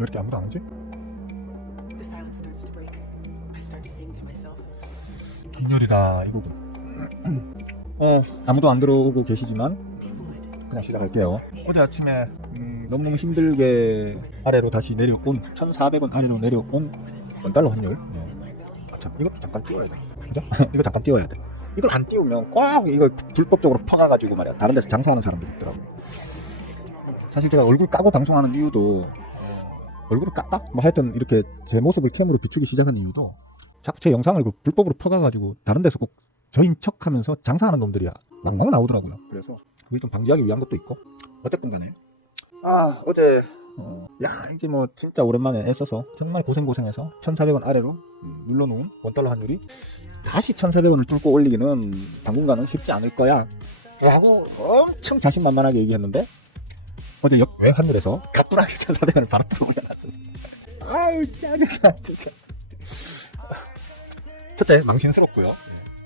왜 이렇게 아무도 안 오지? 기절이다 이거군. 아무도 안 들어오고 계시지만 그냥 시작할게요. 어제 아침에 너무너무 힘들게 아래로 다시 내려온 1,400원 아래로 내려온 원달러 환율. 참 이것도 잠깐 띄워야 돼. 그죠? 이거 잠깐 띄워야 돼. 이걸 안 띄우면 꽉 이걸 불법적으로 퍼가가지고 말이야 다른 데서 장사하는 사람들이 있더라고. 사실 제가 얼굴 까고 방송하는 이유도 얼굴을 깠다? 뭐 하여튼 이렇게 제 모습을 캠으로 비추기 시작한 이유도 자꾸 제 영상을 그 불법으로 퍼가가지고 다른 데서 꼭 저인 척하면서 장사하는 놈들이야 막막 나오더라고요. 그래서 그걸 좀 방지하기 위한 것도 있고 어쨌든 간에 어제 이제 뭐 진짜 오랜만에 애써서 정말 고생해서 1,400원 아래로 눌러놓은 원달러 환율이 다시 1,400원을 뚫고 올리기는 당분간은 쉽지 않을 거야 라고 엄청 자신만만하게 얘기했는데 어제 역외 환율에서 가뿐하게 1,400원을 바로 뚫고 올려놨습니다. 아유 짜증나 진짜. 첫째 망신스럽고요.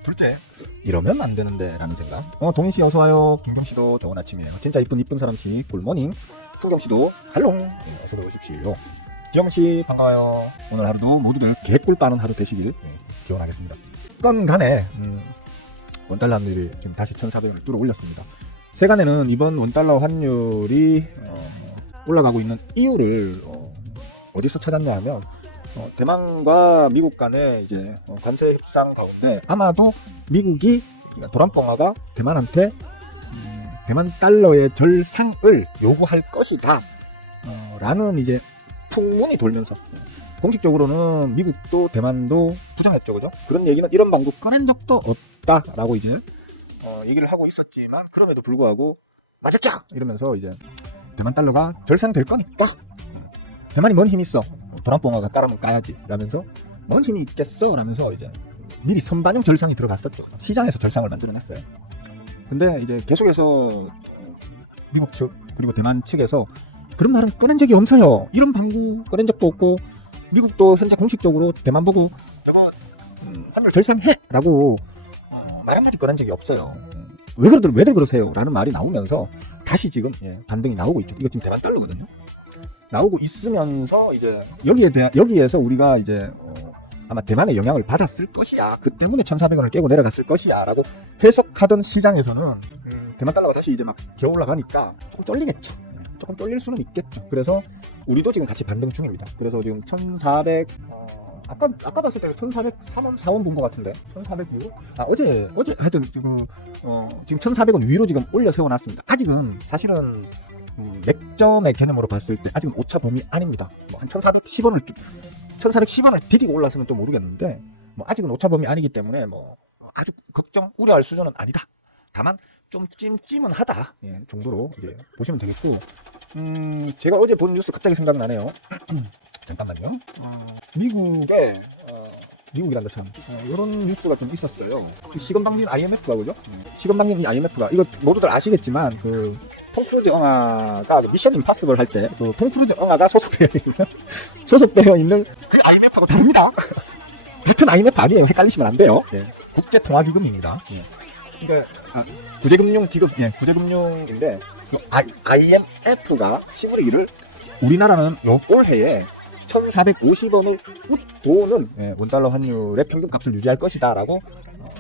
둘째 이러면 안 되는데 라는 생각. 동인씨 어서와요. 김경씨도 좋은 아침이에요. 진짜 이쁜 사람씨 굿모닝. 풍경씨도 할롱 어서 오십시오. 지영씨 반가워요. 오늘 하루도 모두들 개꿀 빠는 하루 되시길 기원하겠습니다. 어떤 간에 원달러 환율이 지금 다시 1,400원을 뚫어 올렸습니다. 세간에는 이번 원달러 환율이 올라가고 있는 이유를 어디서 찾았냐 하면 대만과 미국 간의 이제 관세 협상 가운데 아마도 미국이 도란뻥아가 대만한테 대만 달러의 절상을 요구할 것이다 라는 이제 풍문이 돌면서 공식적으로는 미국도 대만도 부정했죠, 그죠? 그런 얘기는 이런 방도 꺼낸 적도 없다라고 이제 얘기를 하고 있었지만 그럼에도 불구하고 맞았죠 이러면서 이제 대만 달러가 절상될 거니까 대만이 뭔 힘이 있어 도란뻥아가 까라면 까야지 라면서 뭔 힘이 있겠어 라면서 이제 미리 선반영 절상이 들어갔었죠. 시장에서 절상을 만들어놨어요. 근데 이제 계속해서 미국 측 그리고 대만 측에서 그런 말은 꺼낸 적이 없어요. 이런 방구 꺼낸 적도 없고 미국도 현재 공식적으로 대만 보고 저거 환율 절상해 라고 말 한마디 꺼낸 적이 없어요. 왜들 그러세요 라는 말이 나오면서 다시 지금 반등이 나오고 있죠. 이거 지금 대만 달러거든요. 나오고 있으면서 이제 여기에서 우리가 이제 아마 대만의 영향을 받았을 것이야. 그 때문에 1,400원을 깨고 내려갔을 것이야 라고 해석하던 시장에서는 대만 달러가 다시 이제 막 기어 올라가니까 조금 쫄리겠죠. 조금 쫄릴 수는 있겠죠. 그래서 우리도 지금 같이 반등 중입니다. 그래서 지금 1,400 아까 봤을 때는 1,403원 4원 본 것 같은데 1,400 위로? 어제 하여튼 지금 1,400원 위로 지금 올려 세워놨습니다. 아직은 사실은 맥점의 개념으로 봤을 때 아직은 오차 범위 아닙니다. 뭐 한 1,410원을 디디고 올라서면 또 모르겠는데 뭐 아직은 오차 범위 아니기 때문에 뭐 아주 우려할 수준은 아니다. 다만 좀 찜찜은 하다 정도로 이제 보시면 되겠고 제가 어제 본 뉴스 갑자기 생각나네요. 잠깐만요. 미국이란다 참. 이런 뉴스가 좀 있었어요. 시건방진 IMF가 그죠? 시건방진 IMF가 이거 모두들 아시겠지만 그 톰 크루즈 영화가 미션 임파서블 할 때 그 톰 크루즈 영화가 소속되어 있는 그 IMF하고 다릅니다. 같은 IMF 아니에요. 헷갈리시면 안 돼요. 국제통화기금입니다. 그러니까 구제금융인데 그 IMF가 시골이기를 우리나라는 올해에 1,450원을 웃도는 원달러 환율의 평균값을 유지할 것이다 라고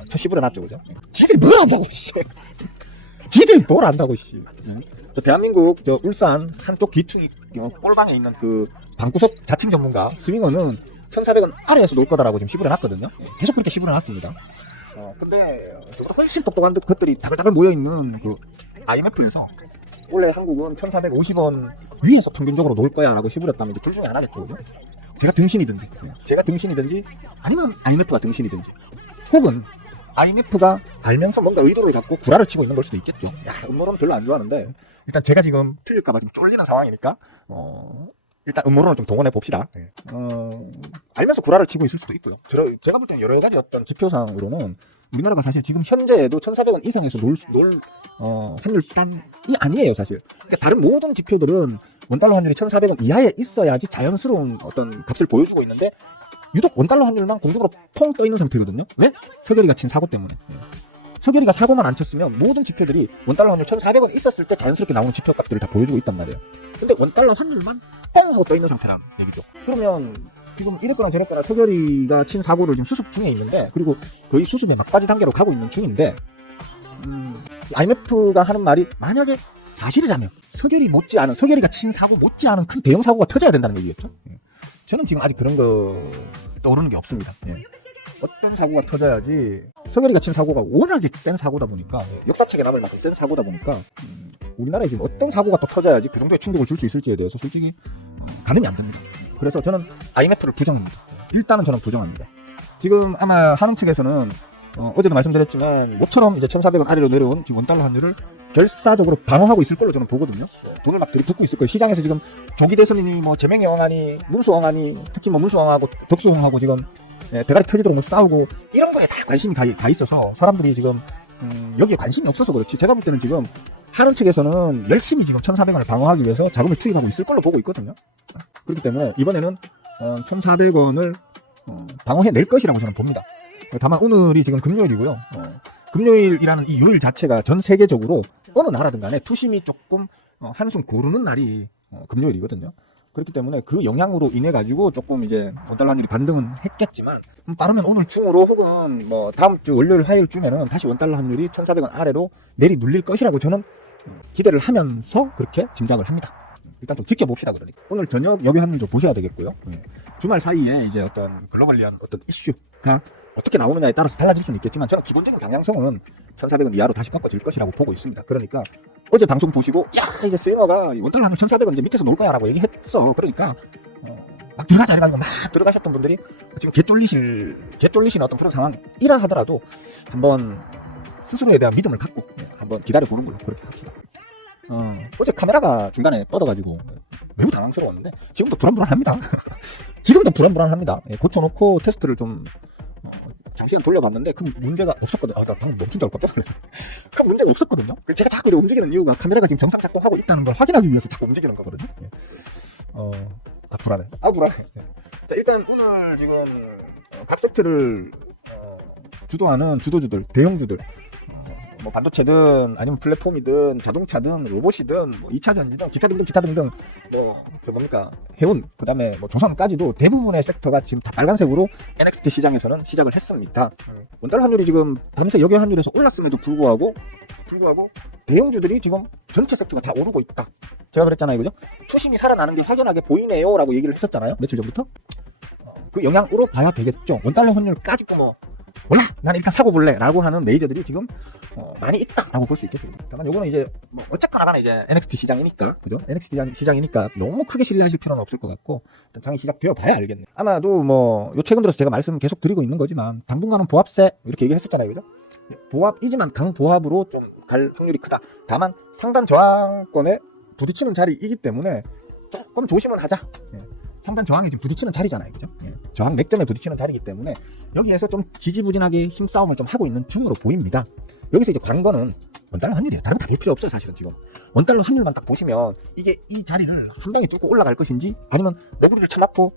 처시부려 놨죠. 그죠? 지들이 뭘 안다고 저 대한민국 저 울산 한쪽 뒤퉁이 꼴방에 있는 그 방구석 자칭 전문가 스윙어는 1,400원 아래에서 놀 거다라고 지금 시부려 놨거든요. 계속 그렇게 시부려 놨습니다. 근데 훨씬 똑똑한 것들이 다글다글 모여있는 그 IMF에서 원래 한국은 1,450원 위에서 평균적으로 놀 거야 라고 시부렸다면 이제 둘 중에 하나겠죠. 그죠? 제가 등신이든지 아니면 IMF가 등신이든지 혹은 IMF가 알면서 뭔가 의도를 갖고 구라를 치고 있는 걸 수도 있겠죠. 음모론은 별로 안 좋아하는데 일단 제가 지금 틀릴까봐 좀 쫄리는 상황이니까 일단 음모론을 좀 동원해 봅시다. 알면서 구라를 치고 있을 수도 있고요. 제가 볼 때는 여러 가지 어떤 지표상으로는 우리나라가 사실 지금 현재에도 1,400원 이상에서 놀 환율단이 아니에요, 사실. 그러니까 다른 모든 지표들은 원달러 환율이 1,400원 이하에 있어야지 자연스러운 어떤 값을 보여주고 있는데 유독 원달러 환율만 공중으로 펑 떠 있는 상태거든요. 왜? 서결이가 친 사고 때문에. 서결이가 사고만 안 쳤으면 모든 지표들이 원달러 환율 1,400원 있었을 때 자연스럽게 나오는 지표값들을 다 보여주고 있단 말이에요. 근데 원달러 환율만 뻥 하고 떠 있는 상태란 얘기죠. 그러면 지금 이랬거나 저랬거나 서결이가 친 사고를 지금 수습 중에 있는데, 그리고 거의 수습의 막바지 단계로 가고 있는 중인데, IMF가 하는 말이 만약에 사실이라면 서결이가 친 사고 못지않은 큰 대형 사고가 터져야 된다는 얘기겠죠. 저는 지금 아직 그런 거 떠오르는 게 없습니다. 어떤 사고가 터져야지. 서결이가 친 사고가 워낙에 센 사고다 보니까, 역사책에 남을 만큼 센 사고다 보니까, 우리나라에 지금 어떤 사고가 또 터져야지 그 정도의 충격을 줄 수 있을지에 대해서 솔직히 가늠이 안 됩니다. 그래서 저는 IMF를 부정합니다. 일단은 저는 부정합니다. 지금 아마 하는 측에서는 어제도 말씀드렸지만 모처럼 이제 1,400원 아래로 내려온 지금 원달러 환율을 결사적으로 방어하고 있을 걸로 저는 보거든요. 돈을 막 들이붓고 있을 거예요. 시장에서 지금 조기 대선이니 뭐 재명이 엉하니 문수 엉하니, 특히 뭐 문수 엉하고 덕수 엉하고 지금 대가리 터지도록 뭐 싸우고 이런 거에 다 관심이 가 있어서 사람들이 지금 여기에 관심이 없어서 그렇지, 제가 볼 때는 지금 하는 측에서는 열심히 지금 1,400원을 방어하기 위해서 자금을 투입하고 있을 걸로 보고 있거든요. 그렇기 때문에 이번에는 1,400원을 방어해낼 것이라고 저는 봅니다. 다만 오늘이 지금 금요일이고요. 금요일이라는 이 요일 자체가 전 세계적으로 어느 나라든 간에 투심이 조금 한숨 고르는 날이 금요일이거든요. 그렇기 때문에 그 영향으로 인해 가지고 조금 이제 원달러 환율이 반등은 했겠지만, 빠르면 오늘 중으로 혹은 뭐 다음 주 월요일 화요일쯤에는 다시 원달러 환율이 1,400원 아래로 내리 눌릴 것이라고 저는 기대를 하면서 그렇게 짐작을 합니다. 일단 좀 지켜봅시다. 그러니까 오늘 저녁 여기 환율 좀 보셔야 되겠고요. 주말 사이에 이제 어떤 글로벌리한 어떤 이슈가 어떻게 나오느냐에 따라서 달라질 수는 있겠지만, 저는 기본적인 방향성은 1,400원 이하로 다시 꺾어질 것이라고 보고 있습니다. 그러니까 어제 방송 보시고 야 이제 싱어가 원달러 환율 1,400원 이제 밑에서 놀 거야 라고 얘기했어. 그러니까 막 들어가자 해가지고 막 들어가셨던 분들이 지금 개쫄리신 어떤 그런 상황이라 하더라도 한번 스스로에 대한 믿음을 갖고 한번 기다려보는 걸로 그렇게 합시다. 어제 카메라가 중간에 뻗어가지고 매우 당황스러웠는데 지금도 불안불안합니다. 지금도 불안불안합니다. 고쳐놓고 테스트를 좀 잠시간 돌려봤는데 큰 문제가 없었거든요. 나 방금 멈춘 줄 알고 깜짝 놀랐어요. 큰 문제가 없었거든요. 제가 자꾸 이렇게 움직이는 이유가 카메라가 지금 정상 작동하고 있다는 걸 확인하기 위해서 자꾸 움직이는 거거든요. 불안해. 불안해. 자, 일단 오늘 지금 각 세트를 주도하는 주도주들, 대형주들, 뭐 반도체든 아니면 플랫폼이든 자동차든 로봇이든 뭐 2차 전지든 기타 등등 뭐 뭡니까 해운, 그다음에 뭐 조선까지도 대부분의 섹터가 지금 다 빨간색으로 NXT 시장에서는 시작을 했습니다. 원달러 환율이 지금 밤새 여기 환율에서 올랐음에도 불구하고 대형주들이 지금 전체 섹터가 다 오르고 있다. 제가 그랬잖아요, 그죠? 투심이 살아나는 게 확연하게 보이네요 라고 얘기를 했었잖아요, 며칠 전부터. 그 영향으로 봐야 되겠죠. 원달러 환율까지도 뭐 몰라, 난 일단 사고 볼래 라고 하는 메이저들이 지금 많이 있다 라고 볼 수 있겠습니다. 다만 요거는 이제 뭐 어쨌거나 간에 이제 NXT 시장이니까, 그죠? NXT 시장이니까 너무 크게 신뢰하실 필요는 없을 것 같고, 일단 장이 시작되어 봐야 알겠네요. 아마도 뭐 요 최근 들어서 제가 말씀 계속 드리고 있는 거지만 당분간은 보합세 이렇게 얘기했었잖아요, 그죠? 보합이지만 강보합으로 좀 갈 확률이 크다. 다만 상단 저항권에 부딪히는 자리이기 때문에 조금 조심은 하자. 상단 저항에 지금 부딪히는 자리잖아요, 그죠? 저항 맥점에 부딪히는 자리이기 때문에 여기에서 좀 지지부진하게 힘싸움을 좀 하고 있는 중으로 보입니다. 여기서 이제 관건은 원달러 환율이에요. 다른 거 다 볼 필요 없어요, 사실은. 지금 원달러 환율만 딱 보시면 이게 이 자리를 한 방에 뚫고 올라갈 것인지, 아니면 너구리를 쳐맞고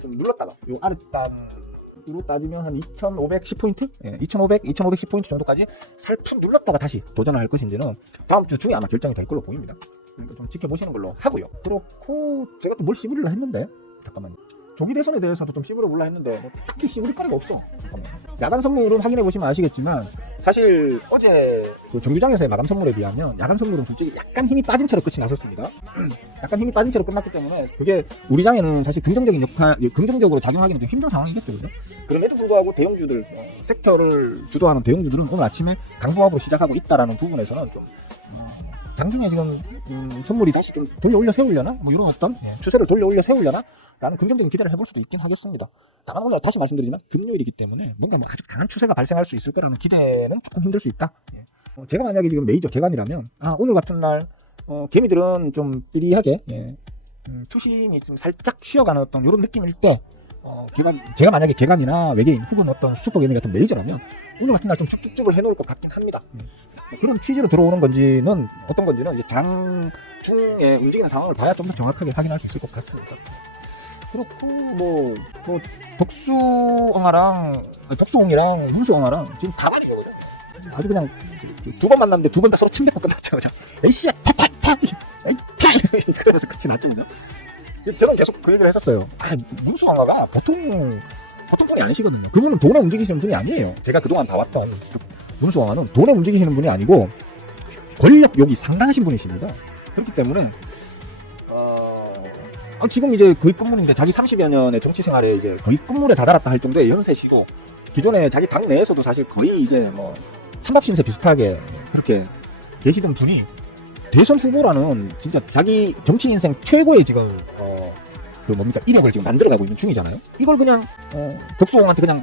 좀 눌렀다가 요 아랫단으로 따지면 한 2,510포인트? 2,510포인트 정도까지 살짝 눌렀다가 다시 도전을 할 것인지는 다음 주 중에 아마 결정이 될 걸로 보입니다. 그러니까 좀 지켜보시는 걸로 하고요. 그렇고 제가 또 뭘 씨부리려 했는데, 잠깐만요. 조기 대선에 대해서도 좀 씨부려 볼라 했는데 뭐 딱히 씨부릴 거리가 없어. 잠깐만. 야간 선물은 확인해 보시면 아시겠지만, 사실 어제 그 정규장에서의 마감 선물에 비하면 야간 선물은 솔직히 약간 힘이 빠진 채로 끝이 났었습니다. 약간 힘이 빠진 채로 끝났기 때문에 그게 우리 장에는 사실 긍정적으로 작용하기는 좀 힘든 상황이겠죠, 그죠? 그럼에도 불구하고 대형주들, 섹터를 주도하는 대형주들은 오늘 아침에 강보합으로 시작하고 있다라는 부분에서는 좀 장중에 지금 선물이 다시 좀 돌려 올려 세우려나? 뭐 이런 어떤 추세를 돌려 올려 세우려나? 라는 긍정적인 기대를 해볼 수도 있긴 하겠습니다. 다만 오늘 다시 말씀드리지만 금요일이기 때문에 뭔가 뭐 아주 강한 추세가 발생할 수 있을 거라는 기대는 조금 힘들 수 있다. 제가 만약에 지금 메이저 개간이라면, 오늘 같은 날 개미들은 좀 삐리하게 투심이 좀 살짝 쉬어가는 어떤 이런 느낌일 때, 제가 만약에 개간이나 외계인 혹은 어떤 슈퍼 개미 같은 메이저라면 오늘 같은 날 좀 쭉쭉쭉을 해놓을 것 같긴 합니다. 그런 취지로 들어오는 건지는 어떤 건지는 이제 장중에 움직이는 상황을 봐야 좀 더 정확하게 확인할 수 있을 것 같습니다. 그렇고 뭐 독수옹이랑 문수옹이랑 지금 다 가리거든요. 아주 그냥 두 번 만났는데 두 번 다 서로 침 뱉고 끝났죠. 그냥 에이씨 팍팍팍 에이 팍 그러면서 끝이 났죠. 그냥. 저는 계속 그 얘기를 했었어요. 문수왕화가 보통 분이 아니시거든요. 그분은 돈에 움직이시는 분이 아니에요. 제가 그동안 봐왔던 문수왕화는 돈에 움직이시는 분이 아니고 권력욕이 상당하신 분이십니다. 그렇기 때문에 지금 이제 거의 끝물인데 자기 30여 년의 정치 생활에 이제 거의 끝물에 다다랐다 할 정도의 연세시고 기존에 자기 당 내에서도 사실 거의 이제 뭐 찬밥 신세 비슷하게 그렇게 계시던 분이 대선 후보라는 진짜 자기 정치 인생 최고의 지금 그 뭡니까 이력을 지금 만들어가고 있는 중이잖아요. 이걸 그냥 덕수홍한테 그냥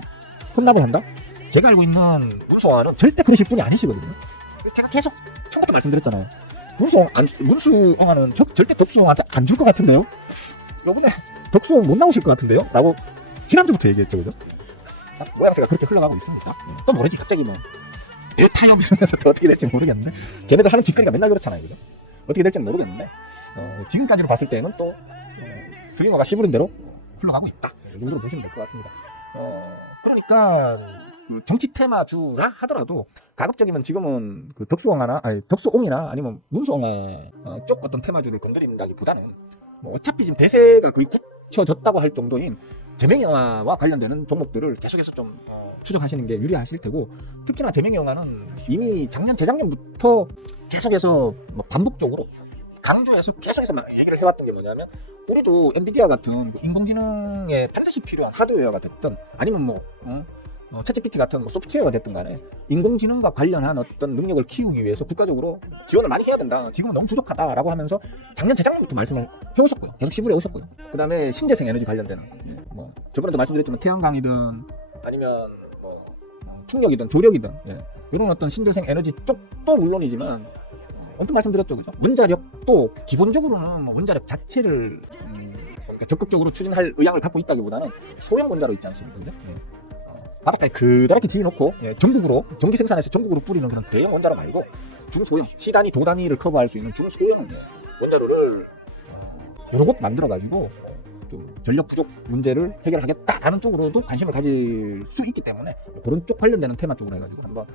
혼납을 한다? 제가 알고 있는 문수홍은 절대 그러실 분이 아니시거든요. 제가 계속 처음부터 말씀드렸잖아요. 문수홍은 절대 덕수홍한테 안 줄 것 같은데요? 요번에 덕수홍 못 나오실 것 같은데요? 라고 지난주부터 얘기했죠. 그죠? 모양새가 그렇게 흘러가고 있습니다. 또 모르지 갑자기 뭐 대타협이면서 또 어떻게 될지 모르겠는데 걔네들 하는 짓거리가 맨날 그렇잖아요. 그죠? 어떻게 될지는 모르겠는데 지금까지로 봤을 때는 또 스윙어가 씹으린 대로 흘러가고 있다. 이 정도로 보시면 될 것 같습니다. 그러니까 그 정치 테마주라 하더라도 가급적이면 지금은 그 덕수옹이나 아니면 문수옹아 쪽 어떤 테마주를 건드린다기보다는 뭐 어차피 지금 대세가 거의 굳혀졌다고 할 정도인 재명영화와 관련되는 종목들을 계속해서 좀 추적하시는 게 유리하실 테고, 특히나 재명영화는 이미 재작년부터 계속해서 뭐 반복적으로 강조해서 계속해서 막 얘기를 해왔던 게 뭐냐면, 우리도 엔비디아 같은 인공지능에 반드시 필요한 하드웨어가 됐든 아니면 뭐 챗GPT 같은 뭐 소프트웨어가 됐든 간에 인공지능과 관련한 어떤 능력을 키우기 위해서 국가적으로 지원을 많이 해야 된다. 지금은 너무 부족하다라고 하면서 재작년부터 말씀을 해오셨고요. 계속 시부해 오셨고요. 그 다음에 신재생 에너지 관련되는 뭐 저번에도 말씀드렸지만 태양광이든 아니면 뭐 풍력이든 조력이든 이런 어떤 신재생 에너지 쪽도 물론이지만 언뜻 말씀드렸죠, 그죠? 원자력도 기본적으로는 원자력 자체를 그러니까 적극적으로 추진할 의향을 갖고 있다기보다는 소형 원자로 있지 않습니까? 그죠? 바닷가에 그다랗게 지어놓고 전국으로 전기 생산해서 전국으로 뿌리는 그런 대형 원자로 말고 중소형 시단위 도단위를 커버할 수 있는 중소형 원자로를 여러 곳 만들어가지고 좀 전력 부족 문제를 해결하겠다라는 쪽으로도 관심을 가질 수 있기 때문에 그런 쪽 관련되는 테마 쪽으로 해가지고 한번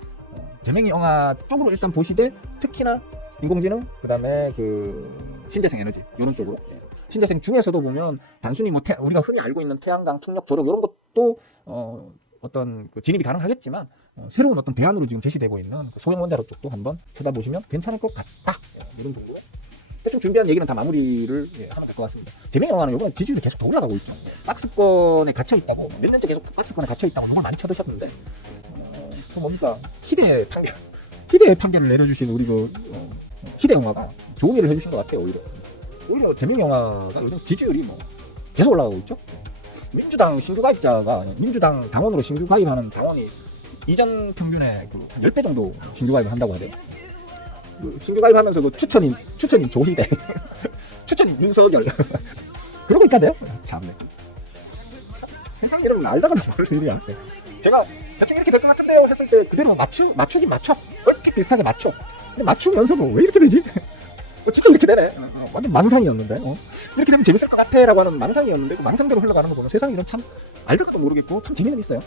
재명영화 쪽으로 일단 보시되, 특히나 인공지능 그다음에 그 신재생 에너지 이런 쪽으로 신재생 중에서도 보면 단순히 뭐 우리가 흔히 알고 있는 태양광, 풍력, 조력 이런 것도 어떤 그 진입이 가능하겠지만 새로운 어떤 대안으로 지금 제시되고 있는 그 소형 원자로 쪽도 한번 쳐다보시면 괜찮을 것 같다. 이런 정도. 대충 준비한 얘기는 다 마무리를 하면 될 것 같습니다. 재명영화는 이번에 지지율이 계속 더 올라가고 있죠. 박스권에 갇혀 있다고 몇 년째 계속 박스권에 갇혀 있다고 너무 많이 쳐드셨는데 그 뭡니까 희대의 판결을 내려주신 우리 그 희대영화가 좋은 일을 해주신 것 같아요. 오히려 재명영화가 요즘 지지율이 뭐 계속 올라가고 있죠. 민주당 신규 가입자가 민주당 당원으로 신규 가입하는 당원이 이전 평균의 그 10배 정도 신규 가입을 한다고 하대요. 신규 가입하면서 그 추천인 조희대 추천인 윤석열 그러고 있다대요. 참네. 세상 일은 알다가도 모를 일이야. 제가 대충 이렇게 될 것 같은데요 했을 때 그대로 맞추긴 맞춰. 이렇게 비슷하게 맞춰. 근데 맞추면서도 왜 이렇게 되지? 진짜 이렇게 되네. 완전 망상이었는데 이렇게 되면 재밌을 것 같아 라고 하는 망상이었는데 그 망상대로 흘러가는 거 보면 세상 일은 참 알다가도 모르겠고 참 재미는 있어요.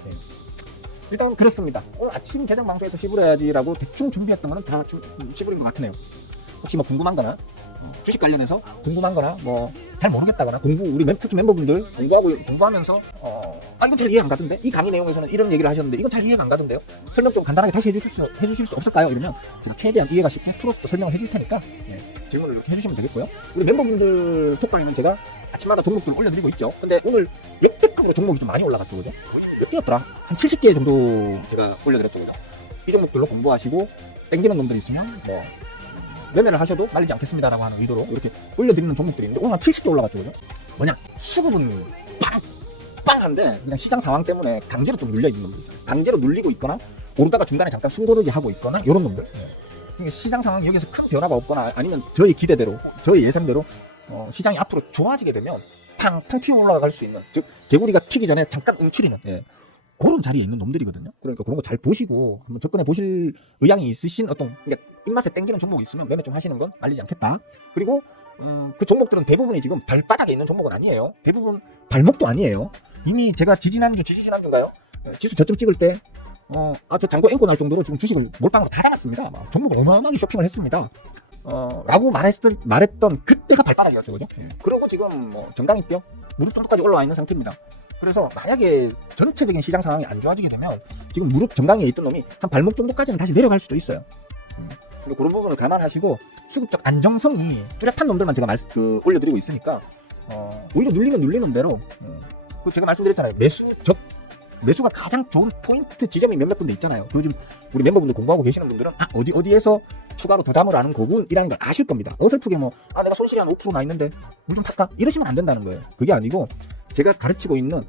일단 그렇습니다. 오늘 아침 개장 방송에서 시부해야지 라고 대충 준비했던 거는 다 시부린 것 같으네요. 혹시 뭐 궁금한 거나 주식 관련해서 궁금한 거나 뭐 잘 모르겠다거나 우리 특히 멤버분들 공부하면서 이건 잘 이해가 안 가던데, 이 강의 내용에서는 이런 얘기를 하셨는데 이건 잘 이해가 안 가던데요, 설명 좀 간단하게 다시 해주실 수 없을까요? 이러면 제가 최대한 이해가 쉽게 풀어서 설명을 해줄 테니까 질문을 이렇게 해주시면 되겠고요. 우리 멤버분들 톡방에는 제가 아침마다 종목들을 올려드리고 있죠. 근데 오늘 역대급으로 종목이 좀 많이 올라갔죠, 그죠? 몇 개였더라? 한 70개 정도 제가 올려드렸죠, 그죠? 이 종목들로 공부하시고 땡기는 놈들 있으면 뭐 매매를 하셔도 말리지 않겠습니다라고 하는 의도로 이렇게 올려드리는 종목들이 있는데 오늘 한 70개 올라갔죠, 그죠? 뭐냐? 수급은 빵한데 그냥 시장 상황 때문에 강제로 좀 눌려있는 놈들 있잖아요. 강제로 눌리고 있거나 오르다가 중간에 잠깐 숨고르기 하고 있거나 이런 놈들. 그러니까 시장 상황이 여기서 큰 변화가 없거나 아니면 저희 기대대로 저희 예상대로 시장이 앞으로 좋아지게 되면 팡팡 튀어 올라갈 수 있는, 즉 개구리가 튀기 전에 잠깐 움츠리는 그런 자리에 있는 놈들이거든요. 그러니까 그런 거 잘 보시고 한번 접근해 보실 의향이 있으신 어떤, 그러니까 입맛에 땡기는 종목이 있으면 매매 좀 하시는 건 말리지 않겠다. 그리고 그 종목들은 대부분이 지금 발바닥에 있는 종목은 아니에요. 대부분 발목도 아니에요. 이미 제가 지지난주인가요? 지수 저점 찍을 때 저 잔고 앵고 날 정도로 지금 주식을 몰빵으로 다 담았습니다. 막 종목을 어마어마하게 쇼핑을 했습니다. 라고 말했던 그때가 발바닥이었죠, 그죠? 그러고 지금 뭐 정강이뼈 무릎 정도까지 올라와 있는 상태입니다. 그래서 만약에 전체적인 시장 상황이 안 좋아지게 되면 지금 무릎 정강이에 있던 놈이 한 발목 정도까지는 다시 내려갈 수도 있어요. 근데 그런 부분을 감안하시고 수급적 안정성이 뚜렷한 놈들만 제가 올려드리고 있으니까 오히려 눌리면 눌리는 대로 제가 말씀드렸잖아요. 매수가 가장 좋은 포인트 지점이 몇몇 군데 있잖아요. 요즘 우리 멤버분들 공부하고 계시는 분들은 어디에서 추가로 부담을 하는 거군이라는 걸 아실 겁니다. 어설프게 내가 손실이 한 5%나 있는데 물 좀 탈까? 이러시면 안 된다는 거예요. 그게 아니고 제가 가르치고 있는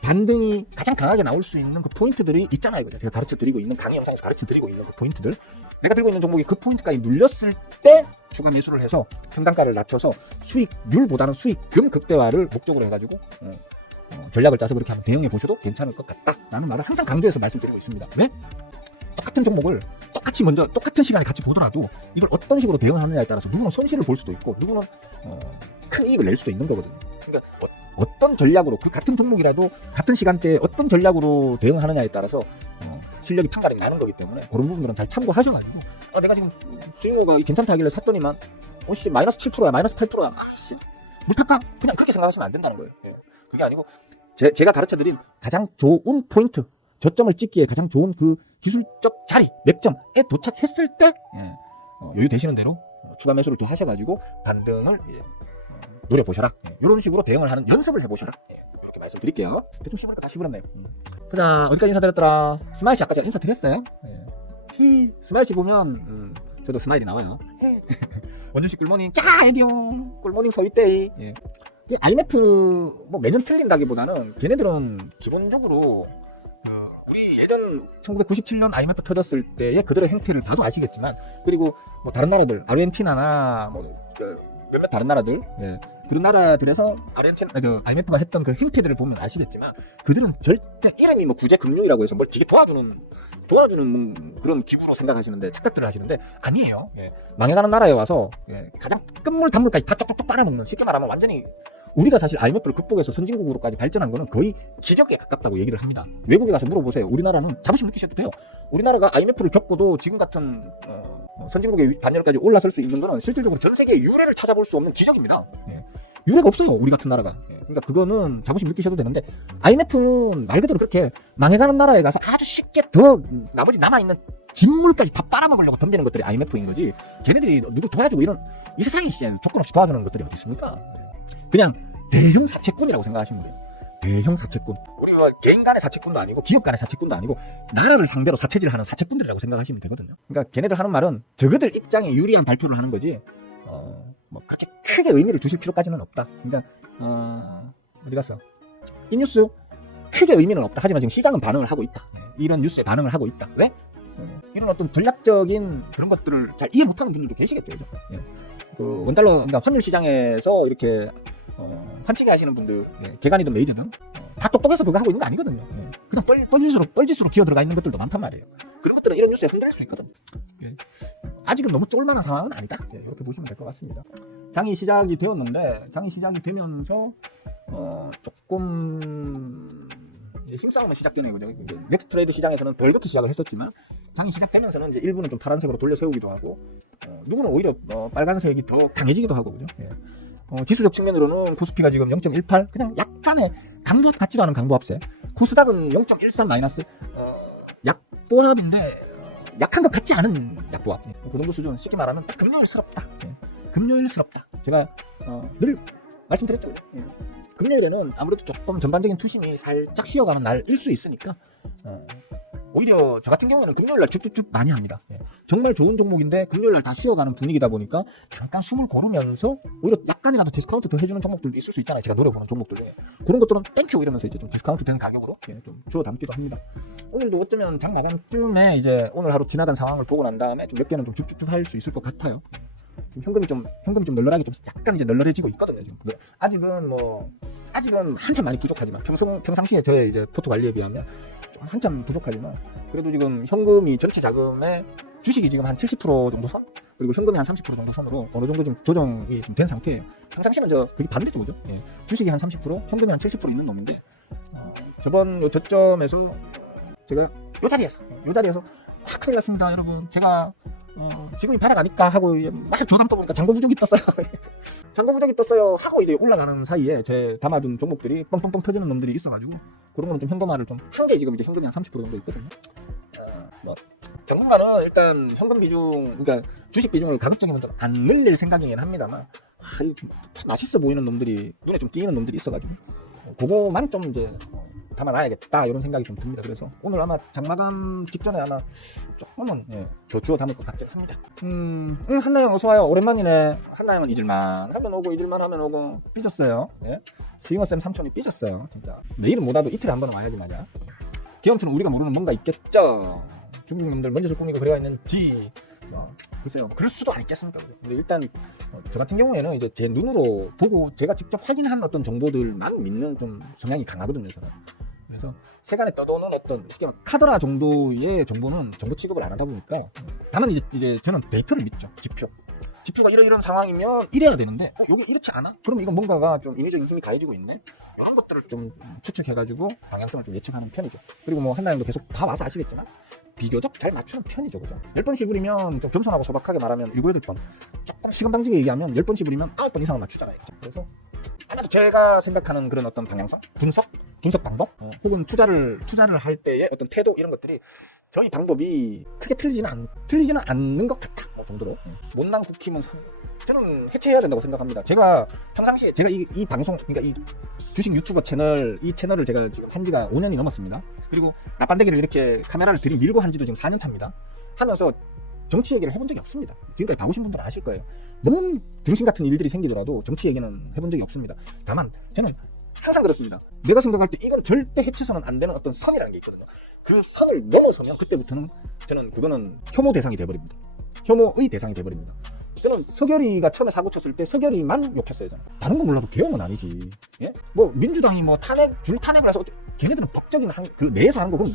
반등이 가장 강하게 나올 수 있는 그 포인트들이 있잖아요. 그죠? 제가 가르쳐드리고 있는 강의 영상에서 가르쳐드리고 있는 그 포인트들, 내가 들고 있는 종목이 그 포인트까지 눌렸을 때 추가 매수를 해서 평단가를 낮춰서 수익률보다는 수익금 극대화를 목적으로 해가지고 전략을 짜서 그렇게 한번 대응해 보셔도 괜찮을 것 같다라는 말을 항상 강조해서 말씀드리고 있습니다. 왜? 똑같은 종목을 똑같은 시간에 같이 보더라도 이걸 어떤 식으로 대응하느냐에 따라서 누구는 손실을 볼 수도 있고 누구는 큰 이익을 낼 수도 있는 거거든요. 그러니까 어떤 전략으로, 그 같은 종목이라도 같은 시간대에 어떤 전략으로 대응하느냐에 따라서 실력이 판가름이 나는 거기 때문에 그런 부분들은 잘 참고하셔가지고 내가 지금 수익호가 괜찮다 하길래 샀더니만 마이너스 7%야 마이너스 8%야 물 탈까? 그냥 그렇게 생각하시면 안 된다는 거예요. 그게 아니고 제가 가르쳐드린 가장 좋은 포인트, 저점을 찍기에 가장 좋은 그 기술적 자리, 맥점에 도착했을 때 여유 되시는 대로 추가 매수를 더 하셔가지고 반등을 노려보셔라. 이런 식으로 대응을 하는 연습을 해보셔라. 그렇게 말씀드릴게요. 대충 씹으니까 다 씹으렸네요. 자, 어디까지 인사드렸더라? 스마일씨 아까 제가 인사드렸어요. 스마일씨 보면 저도 스마일이 나와요. 원주씨 꿀모닝 짜 애경 꿀모닝 서윗데이. IMF 매년 틀린다기보다는 걔네들은 기본적으로 우리 예전 1997년 IMF 터졌을 때의 그들의 행태를 봐도 아시겠지만, 그리고 다른 나라들 아르헨티나나 몇몇 다른 나라들 그런 나라들에서 IMF가 했던 그 행태들을 보면 아시겠지만 그들은 절대 이름이 구제 금융이라고 해서 뭘 되게 도와주는 그런 기구로 생각하시는데, 착각들을 하시는데 아니에요. 망해가는 나라에 와서 가장 끝물 단물까지 다 쪽쪽쪽 빨아먹는, 쉽게 말하면 완전히 우리가 사실 IMF를 극복해서 선진국으로까지 발전한 거는 거의 기적에 가깝다고 얘기를 합니다. 외국에 가서 물어보세요. 우리나라는 자부심 느끼셔도 돼요. 우리나라가 IMF를 겪고도 지금 같은 선진국의 반열까지 올라설 수 있는 거는 실질적으로 전 세계의 유례를 찾아볼 수 없는 기적입니다. 유례가 없어요, 우리 같은 나라가. 그러니까 그거는 자부심 느끼셔도 되는데, IMF는 말 그대로 그렇게 망해가는 나라에 가서 아주 쉽게 더 나머지 남아있는 진물까지 다 빨아먹으려고 덤비는 것들이 IMF인 거지, 걔네들이 누구 도와주고 이런 이 세상에 조건 없이 도와주는 것들이 어디 있습니까? 그냥 대형 사채꾼이라고 생각하시면 돼요. 대형 사채꾼. 우리 개인 간의 사채꾼도 아니고 기업 간의 사채꾼도 아니고 나라를 상대로 사채질하는 사채꾼들이라고 생각하시면 되거든요. 그러니까 걔네들 하는 말은 저그들 입장에 유리한 발표를 하는 거지 그렇게 크게 의미를 두실 필요까지는 없다. 그러니까 어디 갔어? 이 뉴스 크게 의미는 없다. 하지만 지금 시장은 반응을 하고 있다. 이런 뉴스에 반응을 하고 있다. 왜? 이런 어떤 전략적인 그런 것들을 잘 이해 못하는 분들도 계시겠죠. 그 원달러, 그러니까 환율 시장에서 이렇게 환치기 하시는 분들, 개간이든 메이저든 다 똑똑해서 그거 하고 있는 거 아니거든요. 그냥 뻘짓으로 기어 들어가 있는 것들도 많단 말이에요. 그런 것들은 이런 뉴스에 흔들릴 수 있거든. 아직은 너무 쫄만한 상황은 아니다. 이렇게 보시면 될 것 같습니다. 장이 시작이 되었는데, 장이 시작이 되면서 조금 힘싸움은 시작되네요. 그죠? 넥스트 트레이드 시장에서는 덜 좋게 시작을 했었지만 장이 시작되면서는 이제 일부는 좀 파란색으로 돌려 세우기도 하고, 누구는 오히려 빨간색이 더 강해지기도 하고, 그죠? 지수적 측면으로는 코스피가 지금 0.18, 그냥 약간의 강보합 같지도 않은 강보합세. 코스닥은 0.13 마이너스, 약보합인데 약한 것 같지 않은 약보합. 그 정도 수준, 쉽게 말하면 딱 금요일스럽다. 금요일스럽다. 제가 늘 말씀드렸죠. 금요일에는 아무래도 조금 전반적인 투심이 살짝 쉬어가는 날일 수 있으니까 오히려 저 같은 경우에는 금요일날 줍줍줍 많이 합니다. 정말 좋은 종목인데 금요일날 다 쉬어가는 분위기다 보니까 잠깐 숨을 고르면서 오히려 약간이라도 디스카운트 더 해주는 종목들도 있을 수 있잖아요. 제가 노려보는 종목들 중에 그런 것들은 땡큐 이러면서 이제 좀 디스카운트 되는 가격으로 좀 주워 담기도 합니다. 오늘도 어쩌면 장 마감쯤에 이제 오늘 하루 지나간 상황을 보고 난 다음에 좀 몇 개는 좀 줍줍줍 할 수 있을 것 같아요. 지금 현금이 좀 널널하게 좀 약간 이제 널널해지고 있거든요. 지금 아직은 한참 많이 부족하지만 평상시에 저의 이제 포트 관리에 비하면 좀 한참 부족하지만 그래도 지금 현금이 전체 자금의 주식이 지금 한 70% 정도 선, 그리고 현금이 한 30% 정도 선으로 어느 정도 좀 조정이 좀 된 상태예요. 평상시는 그게 반대죠, 그죠? 주식이 한 30%, 현금이 한 70% 있는 놈인데 저번 저점에서 제가 요 자리에서 큰일 났습니다 여러분, 제가 지금이 바닥 아닐까 하고 막 조담 떠보니까 잔고 부족이 떴어요. 잔고 부족이 떴어요 하고 이제 올라가는 사이에 제 담아둔 종목들이 뻥뻥뻥 터지는 놈들이 있어가지고 그런 거는 좀 현금화를 좀 한 게 지금 이제 현금이 한 30% 정도 있거든요. 뭐 당분간은 일단 현금 비중, 그러니까 주식 비중을 가급적이면 좀 안 늘릴 생각이긴 합니다만, 맛있어 보이는 놈들이, 눈에 좀 띄는 놈들이 있어가지고 그거만 좀 이제 담아놔야겠다 이런 생각이 좀 듭니다. 그래서 오늘 아마 장마감 직전에 아마 조금은 더 주워 담을 것 같긴 합니다. 한나영 어서와요. 오랜만이네. 한나영은 잊을만 하면 오고 잊을만 하면 오고 삐졌어요. 스윙어쌤 삼촌이 삐졌어요. 진짜 매일은 못 와도 이틀에 한 번은 와야지 말이야. 기험처럼 우리가 모르는 뭔가 있겠죠. 중국놈들 먼저 줄 꾸미고 그래야 있는지 글쎄요, 그럴 수도 있겠습니까. 근데 일단 저 같은 경우에는 이제 제 눈으로 보고 제가 직접 확인한 어떤 정보들만 믿는 좀 성향이 강하거든요, 저는. 그래서 세간에 떠도는 어떤 카더라 정도의 정보는 정보 취급을 안 하다 보니까, 다만 이제 저는 데이터를 믿죠. 지표가 이런 상황이면 이래야 되는데 이게 이렇지 않아? 그럼 이건 뭔가가 좀 인위적인 힘이 가해지고 있네? 이런 것들을 좀 추측해가지고 방향성을 좀 예측하는 편이죠. 그리고 뭐 한나영도 계속 봐와서 아시겠지만 비교적 잘 맞추는 편이죠. 그죠? 10번 씹으리면 좀 겸손하고 소박하게 말하면 7, 8번, 조금 시간 방지게 얘기하면 10번 씹으리면 9번 이상을 맞추잖아요. 그죠? 그래서 아마도 제가 생각하는 그런 어떤 방향성, 분석 방법, 혹은 투자를 할 때의 어떤 태도, 이런 것들이 저희 방법이 크게 틀리지는 않는 것 같아. 정도로 못난 국힘은 저는 해체해야 된다고 생각합니다. 제가 평상시에 제가 이 방송, 그러니까 이 주식 유튜버 채널, 이 채널을 제가 지금 한 지가 5년이 넘었습니다. 그리고 나빤대기를 이렇게 카메라를 들이밀고 한 지도 지금 4년 차입니다. 하면서 정치 얘기를 해본 적이 없습니다. 지금까지 봐보신 분들은 아실 거예요. 뭔 등신 같은 일들이 생기더라도 정치 얘기는 해본 적이 없습니다. 다만 저는 항상 그렇습니다. 내가 생각할 때 이건 절대 해쳐서는 안 되는 어떤 선이라는 게 있거든요. 그 선을 넘어서면 그때부터는 저는 그거는 혐오 대상이 돼버립니다. 혐오의 대상이 돼버립니다. 저는 서결이가 처음에 사고 쳤을 때 서결이만 욕했어요. 저는. 다른 건 몰라도 계엄은 아니지. 예? 뭐 민주당이 뭐 탄핵을 해서 걔네들은 법적인 그 내에서 하는 거, 그럼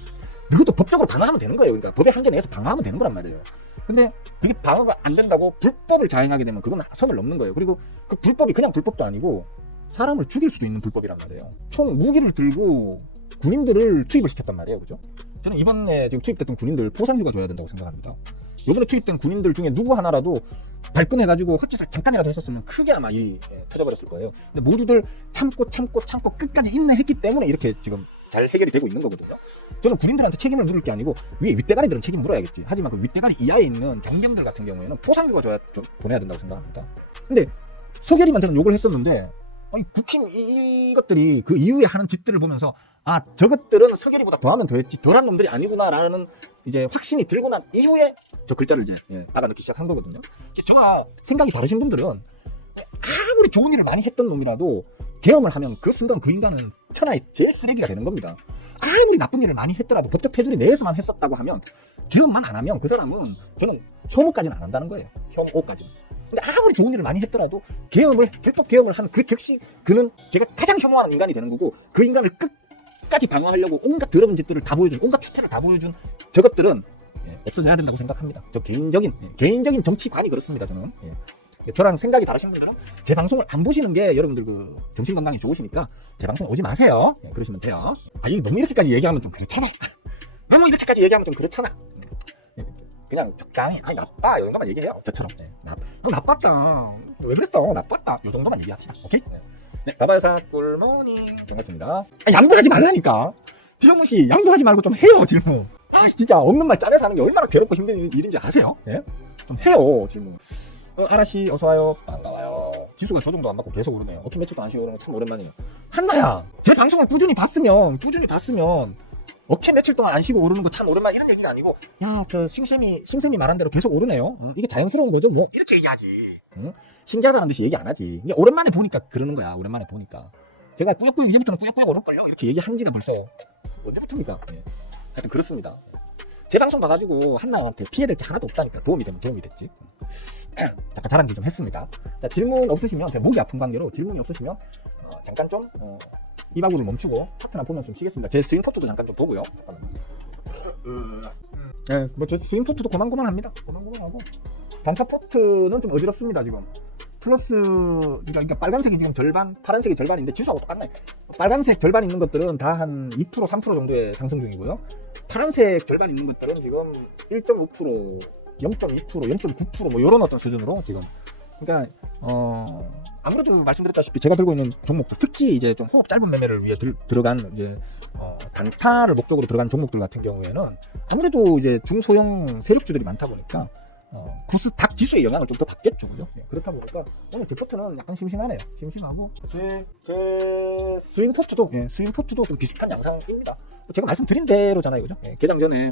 이것도 법적으로 방어하면 되는 거예요. 그러니까 법의 한계 내에서 방어하면 되는 거란 말이에요. 근데 그게 방어가 안 된다고 불법을 자행하게 되면 그건 선을 넘는 거예요. 그리고 그 불법이 그냥 불법도 아니고 사람을 죽일 수도 있는 불법이란 말이에요. 총 무기를 들고 군인들을 투입을 시켰단 말이에요. 그죠? 저는 이번에 지금 투입됐던 군인들 포상휴가 줘야 된다고 생각합니다. 이번에 투입된 군인들 중에 누구 하나라도 발끈해가지고 헛짓을 잠깐이라도 했었으면 크게 아마 일이 터져버렸을 거예요. 근데 모두들 참고 끝까지 인내했기 때문에 이렇게 지금 잘 해결이 되고 있는 거거든요. 저는 군인들한테 책임을 물을 게 아니고 위에 윗대가리들은 책임 물어야겠지. 하지만 그 윗대가리 이하에 있는 장병들 같은 경우에는 포상휴가 보내야 된다고 생각합니다. 근데 서결이한테는 욕을 했었는데, 아니 국힘 이것들이 그 이후에 하는 짓들을 보면서 아, 저것들은 서결이보다 더하면 더했지, 덜한 놈들이 아니구나라는 이제 확신이 들고 난 이후에 저 글자를 이제 따가 넣기 시작한 거거든요. 저와 생각이 다르신 분들은 아무리 좋은 일을 많이 했던 놈이라도 계엄을 하면 그 순간 그 인간은 천하의 제일 쓰레기가 되는 겁니다. 아무리 나쁜 일을 많이 했더라도 법적 테두리 내에서만 했었다고 하면, 계엄만 안 하면 그 사람은, 저는 혐오까지는 안 한다는 거예요. 혐오까지는. 근데 아무리 좋은 일을 많이 했더라도 불법 계엄을 한 그 즉시 그는 제가 가장 혐오하는 인간이 되는 거고, 그 인간을 끝까지 방어하려고 온갖 더러운 짓들을 다 보여준, 온갖 추태를 다 보여준 저것들은 없어져야 된다고 생각합니다. 저 개인적인 정치관이 그렇습니다. 저는. 저랑 생각이 다르신 분들은 제 방송을 안 보시는 게 여러분들 그 정신 건강에 좋으시니까 제 방송 오지 마세요. 그러시면 돼요. 이거 너무 이렇게까지 얘기하면 좀 그렇잖아. 너무 이렇게까지 얘기하면 좀 그렇잖아. 그냥 적당히 나빠 이런 것만 얘기해요. 저처럼. 나빴다. 왜 그랬어? 나빴다. 이 정도만 얘기합시다. 오케이? 네, 바바여사 꿀모닝 반갑습니다. 양보하지 말라니까. 지영무씨 양보하지 말고 좀 해요. 질문. 진짜 없는 말 짜내서 하는 게 얼마나 괴롭고 힘든 일인지 아세요? 좀 해요. 질문. 아라씨 어서와요. 반가워요. 지수가 저 정도 안 받고 계속 오르네요. 어깨 매출도 안 쉬고 오르는 거 참 오랜만이에요. 한나야, 제 방송을 꾸준히 봤으면 어깨 며칠 동안 안 쉬고 오르는 거 참 오랜만, 이런 얘기가 아니고, 야, 저 싱쌤이 말한 대로 계속 오르네요. 이게 자연스러운 거죠. 뭐 이렇게 얘기하지. 신기하다는 듯이 얘기 안 하지. 이게 오랜만에 보니까 그러는 거야. 오랜만에 보니까 제가 꾸역꾸역 이제부터는 꾸역꾸역 오를걸요 이렇게 얘기한 지가 벌써 언제부터입니까? 하여튼 그렇습니다. 제 방송 봐가지고 한나한테 피해될 게 하나도 없다니까. 도움이 됐지. 잠깐 자랑질 좀 했습니다. 자, 질문 없으시면, 제가 목이 아픈 관계로 질문이 없으시면 잠깐 좀 이바구를 멈추고 파트나 보면서 좀 쉬겠습니다. 제 스윙 포트도 잠깐 좀 보고요. 뭐 저 스윙 포트도 고만고만합니다. 고만고만하고 단타 포트는 좀 어지럽습니다. 지금 플러스, 그러니까 빨간색이 지금 절반, 파란색이 절반인데 지수하고 똑같네. 빨간색 절반 있는 것들은 다 한 2% 3% 정도의 상승 중이고요. 파란색 절반 있는 것들은 지금 1.5%, 0.2%, 0.9% 뭐 이런 어떤 수준으로 지금. 그러니까 아무래도 말씀드렸다시피 제가 들고 있는 종목들, 특히 이제 좀 호흡 짧은 매매를 위해 들어간 이제 단타를 목적으로 들어간 종목들 같은 경우에는 아무래도 이제 중소형 세력주들이 많다 보니까 코스닥 지수의 영향을 좀 더 받겠죠, 그죠? 네, 그렇다 보니까 오늘 제 포트는 약간 심심하네요. 심심하고 제 스윙 포트도 좀 비슷한 양상입니다. 제가 말씀드린 대로잖아요, 그죠? 예, 개장 전에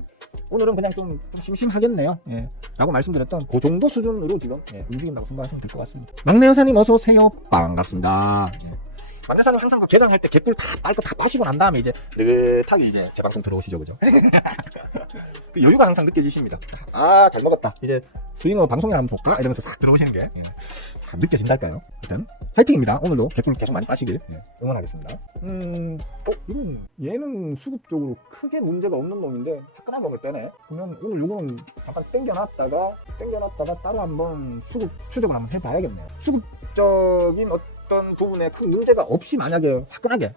오늘은 그냥 좀 심심하겠네요. 예, 라고 말씀드렸던 그 정도 수준으로 지금 움직인다고 생각하시면 될 것 같습니다. 막내 여사님 어서 오세요. 반갑습니다. 예. 막내 여사님 항상 그 개장할 때 개꿀 다 빨고 다 빠시고 난 다음에 이제 느긋하게 이제 제 방송 들어오시죠, 그죠? 그 여유가 항상 느껴지십니다. 아, 잘 먹었다. 이제 스윙어 방송에 한번 볼까? 이러면서 싹 들어오시는 게 느껴진달까요? 일단 파이팅입니다. 오늘도 개꿀 계속 많이 빠시길 응원하겠습니다. 얘는 수급적으로 크게 문제가 없는 놈인데 화끈하게 오늘 빼네. 그러면 오늘 요거는 잠깐 땡겨놨다가 따로 한번 수급 추적을 한번 해봐야겠네요. 수급적인 어떤 부분에 큰 문제가 없이 만약에 화끈하게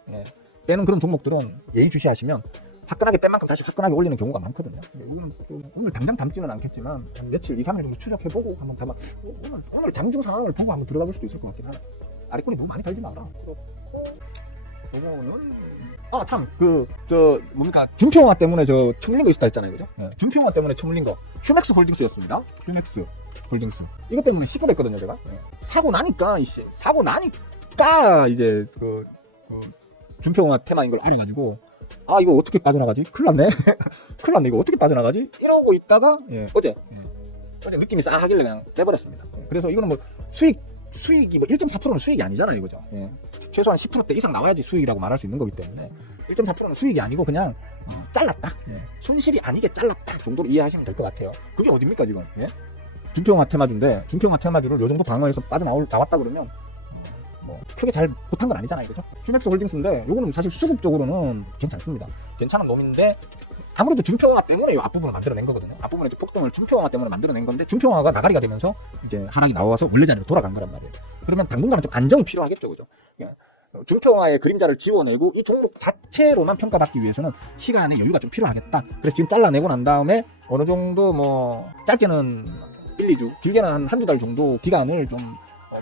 빼는 그런 종목들은 예의주시하시면 화끈하게 뺀 만큼 다시 화끈하게 올리는 경우가 많거든요. 오늘 당장 담지는 않겠지만 며칠 2, 3일 정도 추적해보고 한번 담아 오늘 장중 상황을 보고 한번 들어가 볼 수도 있을 것 같긴 하네. 아래꼬리 너무 많이 달지 마라. 요거는 참 뭡니까 준표영화 때문에 저 처물린 거 있었다 했잖아요, 그죠? 준표영화 때문에 처물린 거 휴맥스 홀딩스였습니다. 휴맥스 홀딩스 이것 때문에 시급했거든요, 제가. 사고 나니까 이제 준표영화 테마인 걸 알아가지고 이거 어떻게 빠져나가지? 큰일 났네. 이거 어떻게 빠져나가지? 이러고 있다가 어제 느낌이 싸하길래 그냥 내버렸습니다. 그래서 이거는 뭐 수익이 뭐 1.4%는 수익이 아니잖아요, 이거죠. 최소한 10%대 이상 나와야지 수익이라고 말할 수 있는 거기 때문에 1.4%는 수익이 아니고 그냥 잘랐다. 손실이 아니게 잘랐다 정도로 이해하시면 될 것 같아요. 그게 어딥니까 지금? 준표영화 테마주인데 준표영화 테마주를 요 정도 방어해서 나왔다 그러면 뭐 크게 잘 못한 건 아니잖아요, 그죠? 휴맥스 홀딩스인데 요거는 사실 수급적으로는 괜찮습니다. 괜찮은 놈인데 아무래도 준표영화 때문에 이 앞부분을 만들어낸 거거든요. 앞부분에 폭등을 준표영화 때문에 만들어낸 건데 준표영화가 나가리가 되면서 이제 하락이 나와서 원래 자리로 돌아간 거란 말이에요. 그러면 당분간은 좀 안정이 필요하겠죠, 그죠? 준표영화의 그림자를 지워내고 이 종목 자체로만 평가받기 위해서는 시간의 여유가 좀 필요하겠다. 그래서 지금 잘라내고 난 다음에 어느 정도 뭐 짧게는 1, 2주, 길게는 한두 달 정도 기간을 좀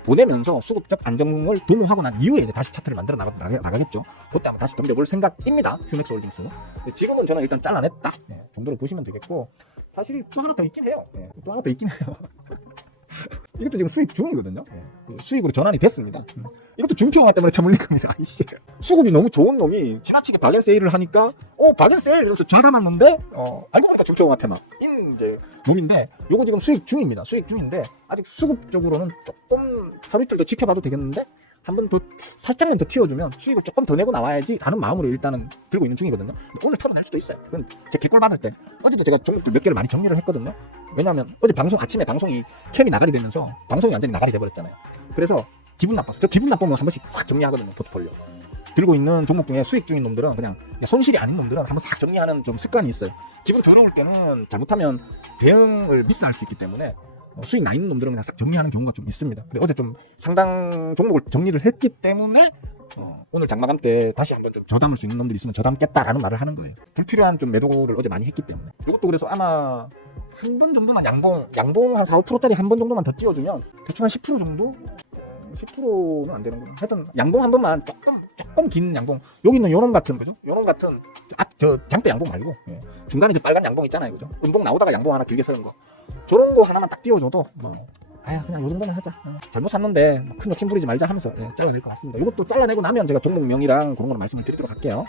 보내면서 수급적 안정을 도모하고 난 이후에 이제 다시 차트를 만들어 나가겠죠. 그때 한번 다시 덤벼볼 생각입니다. 휴맥스 홀딩스. 지금은 저는 일단 잘라냈다 정도로 보시면 되겠고, 사실 또 하나 더 있긴 해요. 이것도 지금 수익 중이거든요. 수익으로 전환이 됐습니다. 이것도 준표영화 때문에 처물린 겁니다. 수급이 너무 좋은 놈이 지나치게 박앤 세일을 하니까 박앤 세일 이러면서 좌담았는데 알고 보니까 준표영화 테마인 이제 놈인데 요거 지금 수익 중입니다. 수익 중인데 아직 수급적으로는 조금 하루 이틀 더 지켜봐도 되겠는데 한 번 더 살짝만 더 튀어주면 수익을 조금 더 내고 나와야지 라는 마음으로 일단은 들고 있는 중이거든요. 근데 오늘 털어낼 수도 있어요. 그건 제 개꿀 받을 때 어제도 제가 종목들 몇 개를 많이 정리를 했거든요. 왜냐하면 어제 아침에 방송이 캠이 나가리 되면서 방송이 완전히 나가리 돼버렸잖아요. 그래서 기분 나빠서 저 기분 나쁘면 한 번씩 싹 정리하거든요. 포트폴리오 들고 있는 종목 중에 수익 중인 놈들은 그냥 손실이 아닌 놈들은 한번 싹 정리하는 좀 습관이 있어요. 기분 더러울 때는 잘못하면 대응을 미스할 수 있기 때문에 수익 나 있는 놈들은 그냥 싹 정리하는 경우가 좀 있습니다. 근데 어제 좀 상당 종목을 정리를 했기 때문에 오늘 장마감 때 다시 한번 좀 저담을 수 있는 놈들이 있으면 저담겠다라는 말을 하는 거예요. 불필요한 좀 매도를 어제 많이 했기 때문에. 이것도 그래서 아마 한 번 정도만 양봉 한 4, 5%짜리 한 번 정도만 더 띄워주면 대충 한 10% 정도? 10%는 안 되는 거죠. 하여튼 양봉 한 번만 조금 긴 양봉. 여기 있는 요놈 같은, 그죠? 요놈 같은 저 장대 양봉 말고 중간에 이제 빨간 양봉 있잖아요, 그죠? 음봉 나오다가 양봉 하나 길게 서는 거. 저런 거 하나만 딱 띄워줘도 그냥 요 정도는 하자. 잘못 샀는데 큰 욕심 부리지 말자 하면서 잘라도 될 것 같습니다. 이것도 잘라내고 나면 제가 종목명이랑 그런 걸 말씀을 드리도록 할게요.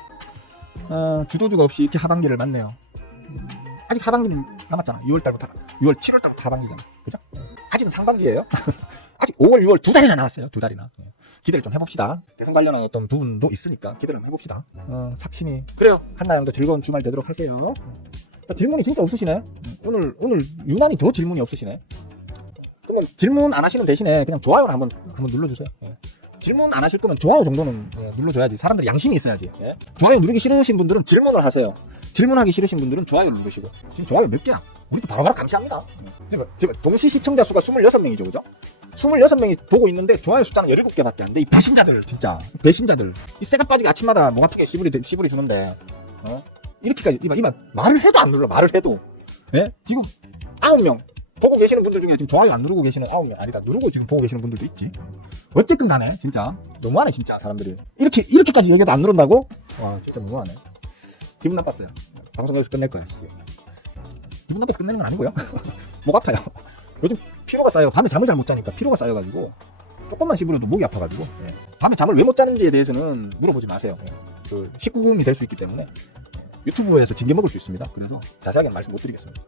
주도주가 없이 이렇게 하반기를 맞네요. 아직 하반기는 남았잖아. 6월, 7월달부터 하반기잖아. 그죠? 아직은 상반기예요. 아직 5월, 6월 2달이나 남았어요. 2달이나. 기대를 좀 해봅시다. 대선 관련한 어떤 부분도 있으니까 기대를 한번 해봅시다. 삭신이. 그래요. 한나영도 즐거운 주말 되도록 하세요. 질문이 진짜 없으시네. 오늘 유난히 더 질문이 없으시네. 그러면 질문 안 하시는 대신에 그냥 좋아요를 한번 눌러주세요. 질문 안 하실 거면 좋아요 정도는 눌러줘야지. 사람들이 양심이 있어야지. 좋아요 누르기 싫으신 분들은 질문을 하세요. 질문하기 싫으신 분들은 좋아요 누르시고. 지금 좋아요 몇 개야? 우리도 바로바로 감시합니다. 지금 동시 시청자 수가 26명이죠, 그죠? 26명이 보고 있는데 좋아요 숫자는 17개밖에 안 돼. 이 배신자들, 진짜 배신자들. 이 새가 빠지게 아침마다 목 아프게 시부리 주는데 이렇게까지 이만 말을 해도 안 눌러. 말을 해도. 예? 지금 9명 보고 계시는 분들 중에 지금 좋아요 안 누르고 계시는 9명 아니다. 누르고 지금 보고 계시는 분들도 있지. 어쨌든 간에 진짜 너무하네 진짜 사람들이. 이렇게까지 얘기해도 안 누른다고? 와 진짜 너무하네. 기분 나빴어요. 방송 여기서 끝낼 거야. 기분 나빠서 끝내는 건 아니고요. 목 아파요. 요즘 피로가 쌓여. 밤에 잠을 잘 못 자니까 피로가 쌓여가지고 조금만 씹으려도 목이 아파가지고 밤에 잠을 왜 못 자는지에 대해서는 물어보지 마세요. 그 19금이 될 수 있기 때문에 유튜브에서 징계 먹을 수 있습니다. 그래서 자세하게는 말씀 못 드리겠습니다.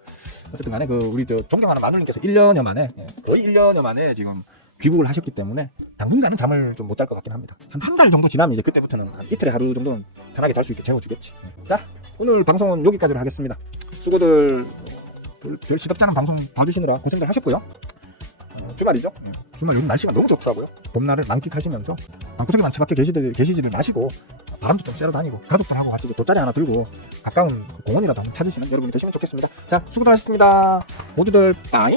어쨌든 간에 그 우리 존경하는 마누님께서 1년여 만에 거의 1년여 만에 지금 귀국을 하셨기 때문에 당분간은 잠을 좀 못 잘 것 같긴 합니다. 한 달 정도 지나면 이제 그때부터는 한 이틀에 하루 정도는 편하게 잘 수 있게 재워주겠지. 자 오늘 방송은 여기까지로 하겠습니다. 수고들 별 시덥잖은 방송 봐주시느라 고생들 하셨고요. 주말이죠. 주말 요즘 날씨가 너무 좋더라고요. 봄날을 만끽하시면서 방구석에만 처박혀 계시지를 마시고 바람도 좀 쐬러 다니고 가족들하고 같이 돗자리 하나 들고 가까운 공원이라도 한번 찾으시는 여러분이 되시면 좋겠습니다. 자 수고들 하셨습니다. 모두들 빠이.